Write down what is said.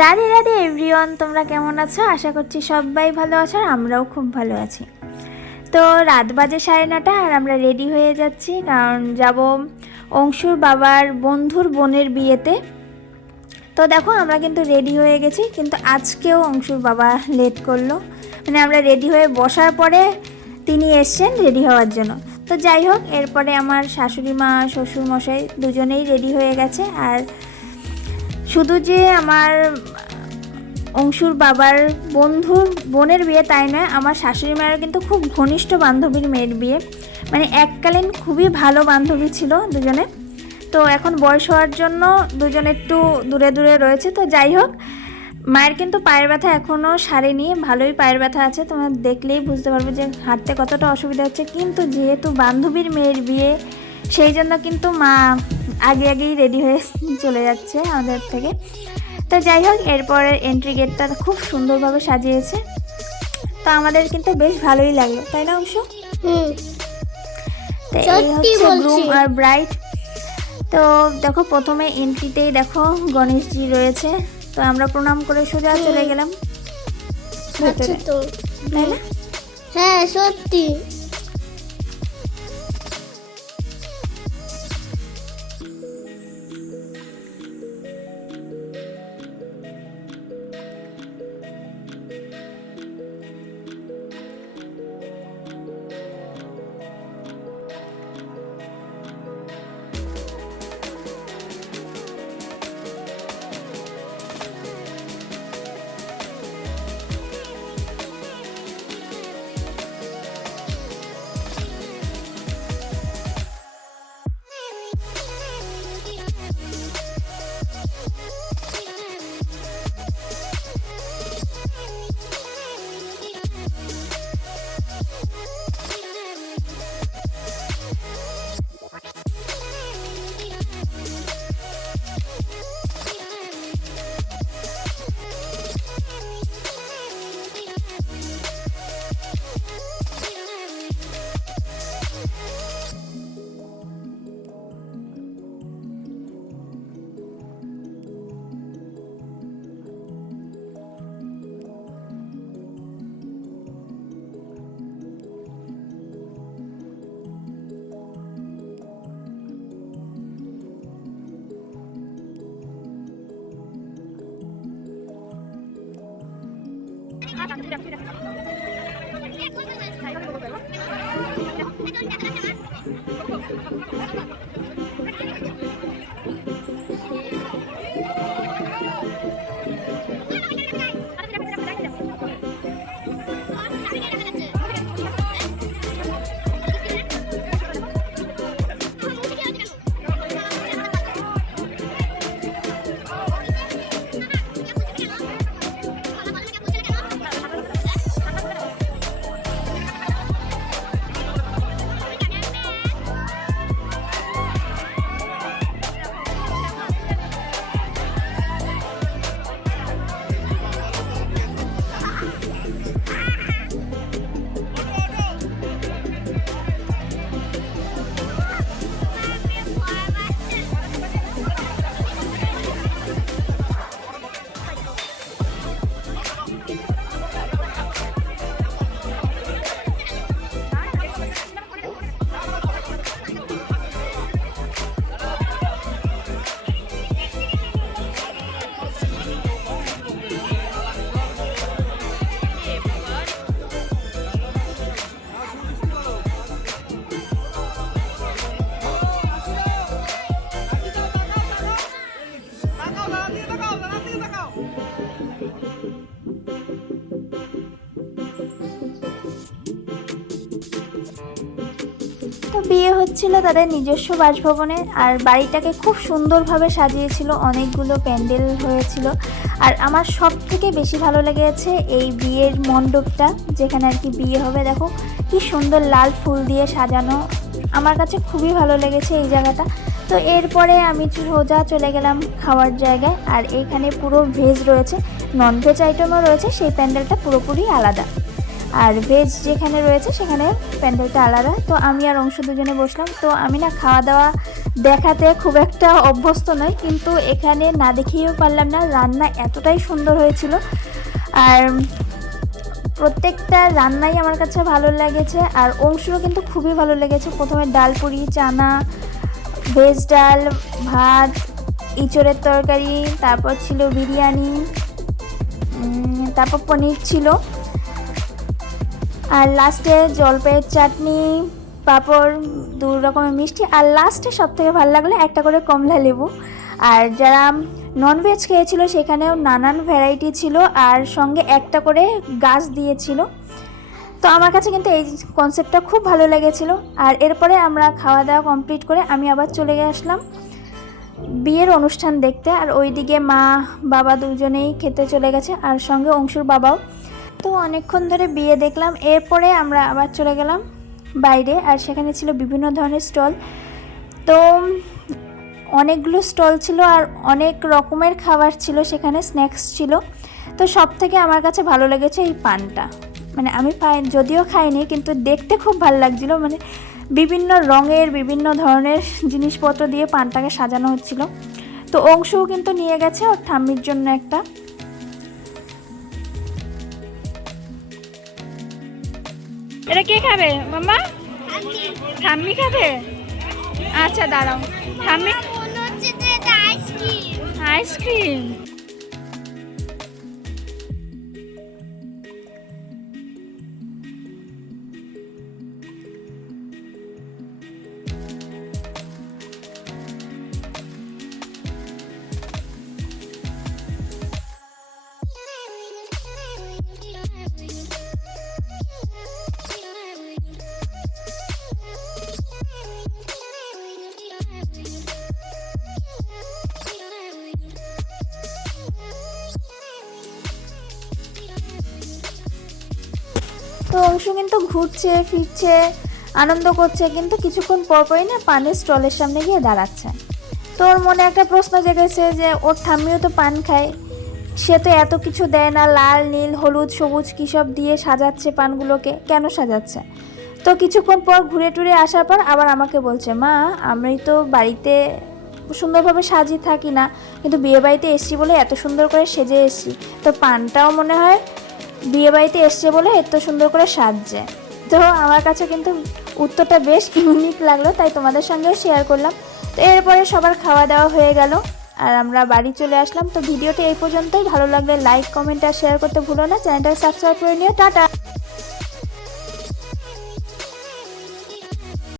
Radhe Radhe everyone, তোমরা কেমন আছো? আশা করছি সবাই ভালো আছো আর আমরাও খুব ভালো আছি। তো রাত বাজে 9:30 আর আমরা রেডি হয়ে যাচ্ছি, কারণ যাব অংশুর বাবার বন্ধুর বোনের বিয়েতে। তো দেখো আমরা কিন্তু রেডি হয়ে গেছি, কিন্তু আজকেও অংশুর বাবা লেট করলো। মানে আমরা রেডি হয়ে বসার পরে তিনি এসছেন রেডি হওয়ার জন্য। তো যাই হোক, এরপরে আমার শাশুড়ি মা শ্বশুর মশাই দুজনেই রেডি হয়ে গেছে। আর শুধু যে আমার অংশুর বাবার বন্ধুর বোনের বিয়ে তাই নয়, আমার শাশুড়ি মায়েরও কিন্তু খুব ঘনিষ্ঠ বান্ধবীর মেয়ের বিয়ে। মানে এককালীন খুবই ভালো বান্ধবী ছিল দুজনে। তো এখন বয়স হওয়ার জন্য দুজনে একটু দূরে দূরে রয়েছে। তো যাই হোক, মায়ের কিন্তু পায়ের ব্যথা এখনও সারেনি, ভালোই পায়ের ব্যথা আছে। তোমরা দেখলেই বুঝতে পারবে যে হাঁটতে কতটা অসুবিধা হচ্ছে। কিন্তু যেহেতু বান্ধবীর মেয়ের বিয়ে, সেই জন্য কিন্তু মা আগেই রেডি হয়ে চলে যাচ্ছে আমাদের থেকে। তো যাই হোক, এরপরের এন্ট্রি গেটটা খুব সুন্দরভাবে সাজিয়েছে। তো আমাদের কিন্তু বেশ ভালোই লাগলো, তাই না অংশ? তো এই হচ্ছে গ্রুম আর ব্রাইড। তো দেখো প্রথমে এন্ট্রিতেই দেখো গণেশজি রয়েছে। তো আমরা প্রণাম করে সোজা চলে গেলাম ভেতরে, তাই না? হ্যাঁ সত্যি। তো বিয়ে হচ্ছিল তাদের নিজস্ব বাসভবনে, আর বাড়িটাকে খুব সুন্দরভাবে সাজিয়েছিল, অনেকগুলো প্যান্ডেল হয়েছিল। আর আমার সব থেকে বেশি ভালো লেগেছে এই বিয়ের মণ্ডপটা, যেখানে আর কি বিয়ে হবে। দেখো কি সুন্দর লাল ফুল দিয়ে সাজানো, আমার কাছে খুবই ভালো লেগেছে এই জায়গাটা। তো এরপরে আমি সোজা চলে গেলাম খাওয়ার জায়গায়। আর এইখানে পুরো ভেজ রয়েছে, নন ভেজ আইটেমও রয়েছে, সেই প্যান্ডেলটা পুরোপুরি আলাদা। আর ভেজ যেখানে রয়েছে সেখানে প্যান্ডেলটা আলাদা। তো আমি আর অংশ দুজনে বসলাম। তো আমি না খাওয়া দাওয়া দেখাতে খুব একটা অভ্যস্ত নয়, কিন্তু এখানে না দেখিয়েও পারলাম না, রান্না এতটাই সুন্দর হয়েছিল। আর প্রত্যেকটা রান্নাই আমার কাছে ভালো লেগেছে, আর অংশও কিন্তু খুবই ভালো লেগেছে। প্রথমে ডাল পুরি, চানা, ভেজ ডাল, ভাত, ইঁচড়ের তরকারি, তারপর ছিল বিরিয়ানি, তারপর পনির ছিল, আর লাস্টে জলপাইয়ের চাটনি, পাঁপড়, 2 রকমের মিষ্টি, আর লাস্টে সবথেকে ভালো লাগলো একটা করে কমলা লেবু। আর যারা ননভেজ খেয়েছিল সেখানেও নানান ভ্যারাইটি ছিল, আর সঙ্গে একটা করে গাছ দিয়েছিল। তো আমার কাছে কিন্তু এই কনসেপ্টটা খুব ভালো লেগেছিল। আর এরপরে আমরা খাওয়া দাওয়া কমপ্লিট করে আমি আবার চলে আসলাম বিয়ের অনুষ্ঠান দেখতে। আর ওইদিকে মা বাবা দুজনেই খেতে চলে গেছে, আর সঙ্গে অংশুর বাবাও। তো অনেকক্ষণ ধরে বিয়ে দেখলাম, এরপরে আমরা আবার চলে গেলাম বাইরে। আর সেখানে ছিল বিভিন্ন ধরনের স্টল। তো অনেকগুলো স্টল ছিল আর অনেক রকমের খাবার ছিল, সেখানে স্ন্যাক্স ছিল। তো সব থেকে আমার কাছে ভালো লেগেছে এই পানটা। মানে আমি যদিও খাইনি, কিন্তু দেখতে খুব ভালো লাগছিলো। মানে বিভিন্ন রঙের বিভিন্ন ধরনের জিনিসপত্র দিয়ে পানটাকে সাজানো হচ্ছিল। তো অংশও কিন্তু নিয়ে গেছে ওর ঠাম্মির জন্য একটা। এটা কে খাবে মাম্মা? ঠাম্মি খাবে? আচ্ছা দাঁড়াও, ঠাম্মি আইসক্রিম। তো অংশ কিন্তু ঘুরছে ফিরছে, আনন্দ করছে, কিন্তু কিছুক্ষণ পরপরই না পানের স্টলের সামনে গিয়ে দাঁড়াচ্ছে। তো ওর মনে একটা প্রশ্ন জেগেছে যে ওর ঠাম্মিও তো পান খায়, সে তো এত কিছু দেয় না, লাল নীল হলুদ সবুজ কী সব দিয়ে সাজাচ্ছে পানগুলোকে, কেন সাজাচ্ছে? তো কিছুক্ষণ পর ঘুরে টুরে আসার পর আবার আমাকে বলছে, মা আমি তো বাড়িতে সুন্দরভাবে সাজিয়ে থাকি না, কিন্তু বিয়েবাড়িতে এসছি বলে এত সুন্দর করে সেজে এসছি, তো পানটাও মনে হয় বিয়েবাড়িতে এসছে বলে এত সুন্দর করে সাজছে। তো আমার কাছে কিন্তু উত্তরটা বেশ ইউনিক লাগলো, তাই তোমাদের সঙ্গেও শেয়ার করলাম। তো এরপরে সবার খাওয়া দাওয়া হয়ে গেল আর আমরা বাড়ি চলে আসলাম। তো ভিডিওটি এই পর্যন্তই। ভালো লাগলে লাইক কমেন্ট আর শেয়ার করতে ভুলো না, চ্যানেলটা সাবস্ক্রাইব করে নিও। টাটা।